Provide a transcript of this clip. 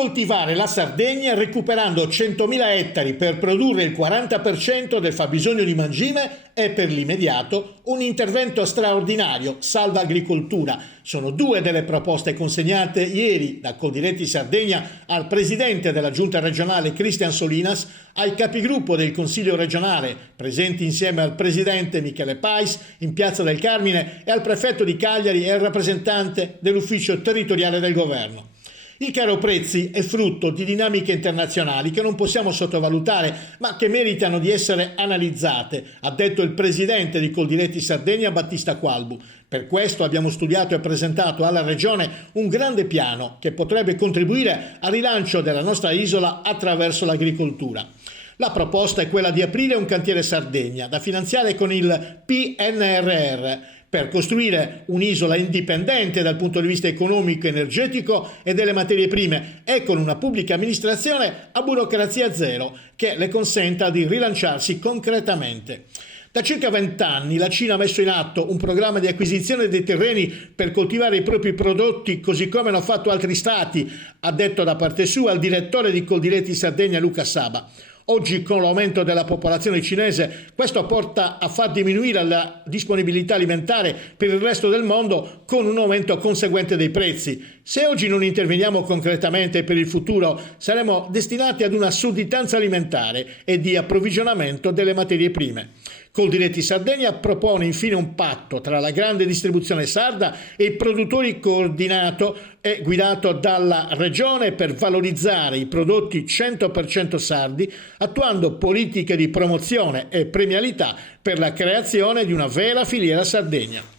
scoltivare la Sardegna recuperando 100.000 ettari per produrre il 40% del fabbisogno di mangime è per l'immediato un intervento straordinario, salva agricoltura. Sono due delle proposte consegnate ieri da Coldiretti Sardegna al presidente della giunta regionale Cristian Solinas, ai capigruppo del Consiglio regionale, presenti insieme al presidente Michele Pais in Piazza del Carmine, e al prefetto di Cagliari e al rappresentante dell'ufficio territoriale del governo. Il caro prezzi è frutto di dinamiche internazionali che non possiamo sottovalutare, ma che meritano di essere analizzate, ha detto il presidente di Coldiretti Sardegna Battista Qualbu. Per questo abbiamo studiato e presentato alla Regione un grande piano che potrebbe contribuire al rilancio della nostra isola attraverso l'agricoltura. La proposta è quella di aprire un cantiere Sardegna da finanziare con il PNRR per costruire un'isola indipendente dal punto di vista economico, energetico e delle materie prime e con una pubblica amministrazione a burocrazia zero che le consenta di rilanciarsi concretamente. Da circa 20 anni la Cina ha messo in atto un programma di acquisizione dei terreni per coltivare i propri prodotti, così come hanno fatto altri stati, ha detto da parte sua il direttore di Coldiretti Sardegna Luca Saba. Oggi, con l'aumento della popolazione cinese, questo porta a far diminuire la disponibilità alimentare per il resto del mondo, con un aumento conseguente dei prezzi. Se oggi non interveniamo concretamente per il futuro, saremo destinati ad una sudditanza alimentare e di approvvigionamento delle materie prime. Coldiretti Sardegna propone infine un patto tra la grande distribuzione sarda e i produttori coordinato e guidato dalla Regione per valorizzare i prodotti 100% sardi, attuando politiche di promozione e premialità per la creazione di una vera filiera Sardegna.